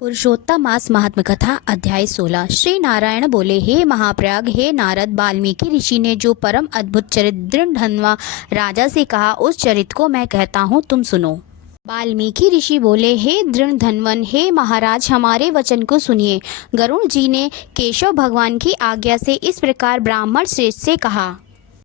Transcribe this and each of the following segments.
पुरुषोत्तम मास महात्म कथा अध्याय 16। श्री नारायण बोले, हे महाप्रयाग, हे नारद, वाल्मीकि ऋषि ने जो परम अद्भुत चरित्र दृढ़धन्वा राजा से कहा, उस चरित्र को मैं कहता हूँ, तुम सुनो। वाल्मीकि ऋषि बोले, हे दृढ़धन्वन, हे महाराज, हमारे वचन को सुनिए। गरुड़ जी ने केशव भगवान की आज्ञा से इस प्रकार ब्राह्मण श्रेष्ठ से कहा।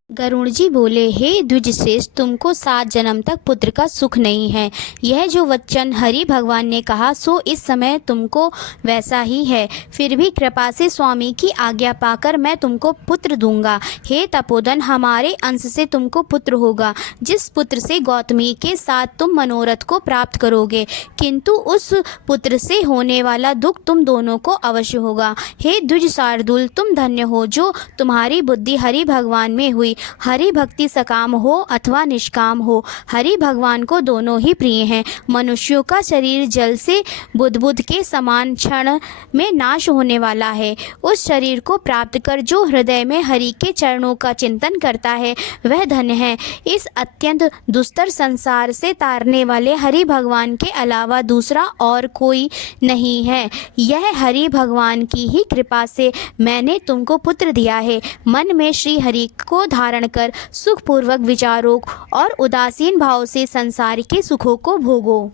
गरुड़ जी बोले, हे द्विजश्रेष्ठ, तुमको 7 जन्म तक पुत्र का सुख नहीं है। यह जो वचन हरि भगवान ने कहा, सो इस समय तुमको वैसा ही है। फिर भी कृपा से स्वामी की आज्ञा पाकर मैं तुमको पुत्र दूंगा। हे तपोधन, हमारे अंश से तुमको पुत्र होगा, जिस पुत्र से गौतमी के साथ तुम मनोरथ को प्राप्त करोगे, किंतु उस पुत्र से होने वाला दुख तुम दोनों को अवश्य होगा। हे द्विज शार्दूल, तुम धन्य हो जो तुम्हारी बुद्धि हरि भगवान में हुई। हरि भक्ति सकाम हो अथवा निष्काम हो, हरि भगवान को दोनों ही प्रिय हैं। मनुष्यों का शरीर जल से बुदबुद के समान क्षण में नाश होने वाला है। उस शरीर को प्राप्त कर जो हृदय में हरि के चरणों का चिंतन करता है, वह धन्य है। इस अत्यंत दुस्तर संसार से तारने वाले हरि भगवान के अलावा दूसरा और कोई नहीं है। यह हरि भगवान की ही कृपा से मैंने तुमको पुत्र दिया है। मन में श्री हरि को धारण कर सुखपूर्वक विचारों और उदासीन भाव से संसार के सुखों को भोगो।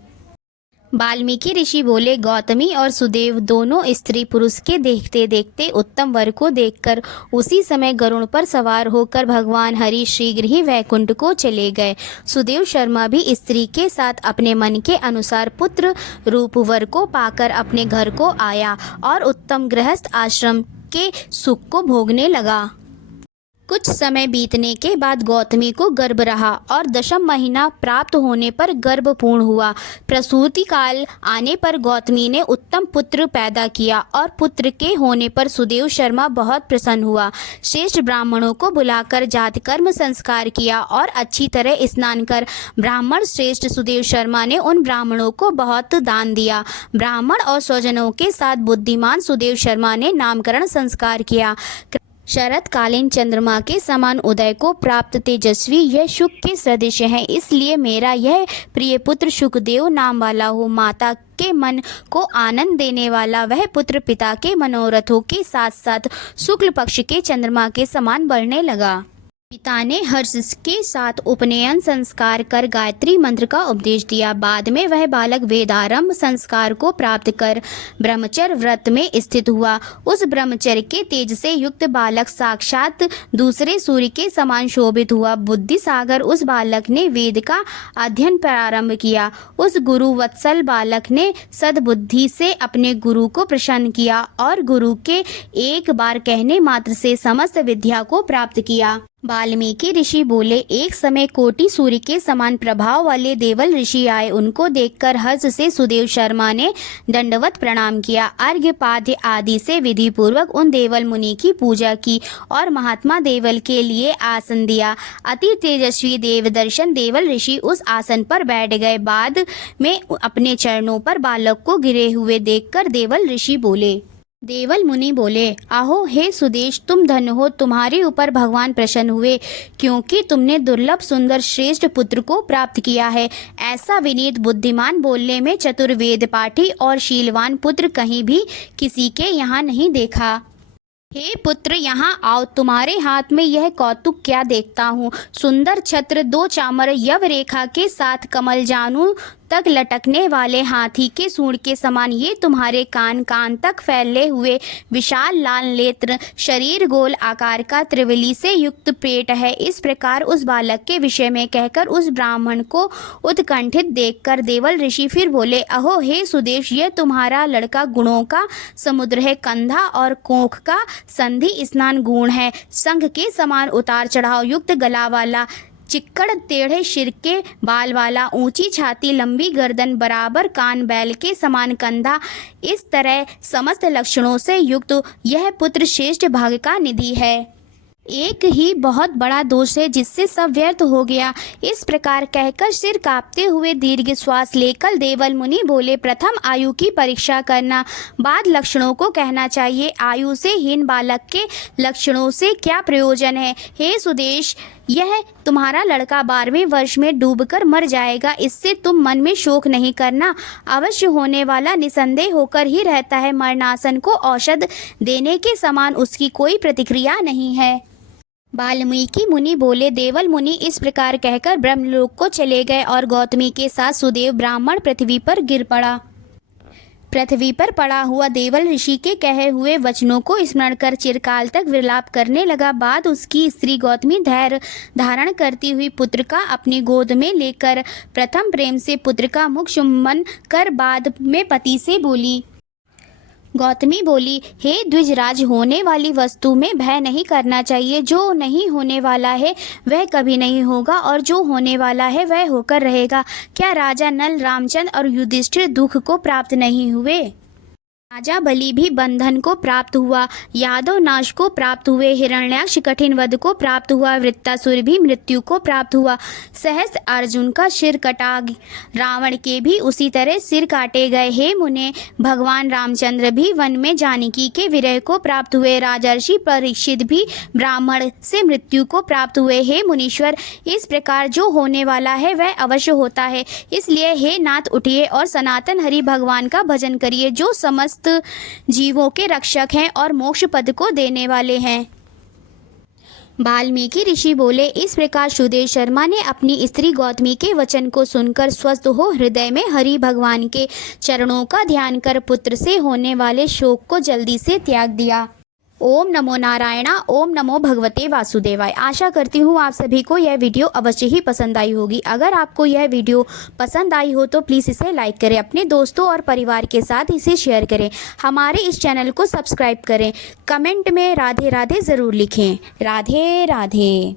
वाल्मीकि ऋषि बोले, गौतमी और सुदेव दोनों स्त्री पुरुष के देखते देखते उत्तम वर को देखकर उसी समय गरुड़ पर सवार होकर भगवान हरि शीघ्र ही वैकुंठ को चले गए। सुदेव शर्मा भी स्त्री के साथ अपने मन के अनुसार पुत्र रूप वर को पाकर अपने घर को आया और उत्तम गृहस्थ आश्रम के सुख को भोगने लगा। कुछ समय बीतने के बाद गौतमी को गर्भ रहा और 10वां महीना प्राप्त होने पर गर्भ पूर्ण हुआ। प्रसूति काल आने पर गौतमी ने उत्तम पुत्र पैदा किया और पुत्र के होने पर सुदेव शर्मा बहुत प्रसन्न हुआ। श्रेष्ठ ब्राह्मणों को बुलाकर जाति कर्म संस्कार किया और अच्छी तरह स्नान कर ब्राह्मण श्रेष्ठ सुदेव शर्मा ने उन ब्राह्मणों को बहुत दान दिया। ब्राह्मण और स्वजनों के साथ बुद्धिमान सुदेव शर्मा ने नामकरण संस्कार किया। शरतकालीन चंद्रमा के समान उदय को प्राप्त तेजस्वी यह शुक के सदृश है, इसलिए मेरा यह प्रिय पुत्र शुकदेव नाम वाला हो। माता के मन को आनंद देने वाला वह पुत्र पिता के मनोरथों के साथ साथ शुक्ल पक्ष के चंद्रमा के समान बढ़ने लगा। पिता ने हर्ष के साथ उपनयन संस्कार कर गायत्री मंत्र का उपदेश दिया। बाद में वह बालक वेदारंभ संस्कार को प्राप्त कर ब्रह्मचर्य व्रत में स्थित हुआ। उस ब्रह्मचर्य के तेज से युक्त बालक साक्षात दूसरे सूर्य के समान शोभित हुआ। बुद्धि सागर उस बालक ने वेद का अध्ययन प्रारंभ किया। उस गुरु वत्सल बालक ने सद्बुद्धि से अपने गुरु को प्रसन्न किया और गुरु के एक बार कहने मात्र से समस्त विद्या को प्राप्त किया। वाल्मीकि ऋषि बोले, एक समय कोटि सूर्य के समान प्रभाव वाले देवल ऋषि आए। उनको देखकर हर्ष से सुदेव शर्मा ने दंडवत प्रणाम किया। अर्घ्य पाद्य आदि से विधि पूर्वक उन देवल मुनि की पूजा की और महात्मा देवल के लिए आसन दिया। अति तेजस्वी देवदर्शन देवल ऋषि उस आसन पर बैठ गए। बाद में अपने चरणों पर बालक को गिरे हुए देखकर देवल ऋषि बोले। देवल मुनि बोले, आहो हे सुदेश, तुम धन्य हो, तुम्हारे ऊपर भगवान प्रसन्न हुए, क्योंकि तुमने दुर्लभ सुंदर श्रेष्ठ पुत्र को प्राप्त किया है। ऐसा विनीत बुद्धिमान, बोलने में चतुर, वेद पाठी और शीलवान पुत्र कहीं भी किसी के यहाँ नहीं देखा। हे पुत्र, यहाँ आओ, तुम्हारे हाथ में यह कौतुक क्या देखता हूँ। सुंदर छत्र, 2 चामर यव रेखा के साथ कमल जानू तक लटकने वाले हाथी के सूंड के समान ये तुम्हारे कान, कान तक फैले हुए विशाल लाल नेत्र, शरीर गोल आकार का, त्रिवली से युक्त पेट है। इस प्रकार उस बालक के विषय में कहकर उस ब्राह्मण को उत्कंठित देखकर देवल ऋषि फिर बोले, अहो हे सुदेश, यह तुम्हारा लड़का गुणों का समुद्र है। कंधा और कोख का संधि स्नान गुण है। संघ के समान उतार चढ़ाव युक्त गला वाला, चिक्कड़ टेढ़े सिर के बाल वाला, ऊंची छाती, लंबी गर्दन, बराबर कान, बैल के समान कंधा, इस तरह समस्त लक्षणों से युक्त यह पुत्र श्रेष्ठ भाग्य का निधि है। एक ही बहुत बड़ा दोष है जिससे सब व्यर्थ हो गया। इस प्रकार कहकर सिर कांपते हुए दीर्घ श्वास लेकर देवल मुनि बोले, प्रथम आयु की परीक्षा करना, बाद लक्षणों को कहना चाहिए। आयु से हीन बालक के लक्षणों से क्या प्रयोजन है? हे सुदेश, यह तुम्हारा लड़का 12वें वर्ष में डूबकर मर जाएगा, इससे तुम मन में शोक नहीं करना। अवश्य होने वाला निसंदेह होकर ही रहता है। मरणासन को औषध देने के समान उसकी कोई प्रतिक्रिया नहीं है। वाल्मीकि मुनि बोले, देवल मुनि इस प्रकार कहकर ब्रह्मलोक को चले गए और गौतमी के साथ सुदेव ब्राह्मण पृथ्वी पर गिर पड़ा। पृथ्वी पर पड़ा हुआ देवल ऋषि के कहे हुए वचनों को स्मरण कर चिरकाल तक विलाप करने लगा। बाद उसकी स्त्री गौतमी धैर्य धारण करती हुई पुत्र का अपनी गोद में लेकर प्रथम प्रेम से पुत्र का मुख चुम्बन कर बाद में पति से बोली। गौतमी बोली, हे द्विजराज, होने वाली वस्तु में भय नहीं करना चाहिए। जो नहीं होने वाला है वह कभी नहीं होगा और जो होने वाला है वह होकर रहेगा। क्या राजा नल, रामचंद्र और युधिष्ठिर दुख को प्राप्त नहीं हुए? राजा बलि भी बंधन को प्राप्त हुआ, यादव नाश को प्राप्त हुए, हिरण्याक्ष कठिन वध को प्राप्त हुआ, वृत्तासुर भी मृत्यु को प्राप्त हुआ, सहस्त्र अर्जुन का सिर कटा, रावण के भी उसी तरह सिर काटे गए। हे मुने, भगवान रामचंद्र भी वन में जानकी के विरह को प्राप्त हुए, राजर्षि परीक्षित भी ब्राह्मण से मृत्यु को प्राप्त हुए। हे मुनीश्वर, इस प्रकार जो होने वाला है वह अवश्य होता है। इसलिए हे नाथ, उठिए और सनातन हरि भगवान का भजन करिए, जो समस्त जीवों के रक्षक हैं और मोक्ष पद को देने वाले हैं। वाल्मीकि ऋषि बोले, इस प्रकार सुदेव शर्मा ने अपनी स्त्री गौतमी के वचन को सुनकर स्वस्थ हो हृदय में हरि भगवान के चरणों का ध्यान कर पुत्र से होने वाले शोक को जल्दी से त्याग दिया। ओम नमो नारायणा, ओम नमो भगवते वासुदेवाय। आशा करती हूँ आप सभी को यह वीडियो अवश्य ही पसंद आई होगी। अगर आपको यह वीडियो पसंद आई हो तो प्लीज़ इसे लाइक करें, अपने दोस्तों और परिवार के साथ इसे शेयर करें, हमारे इस चैनल को सब्सक्राइब करें, कमेंट में राधे राधे ज़रूर लिखें। राधे राधे।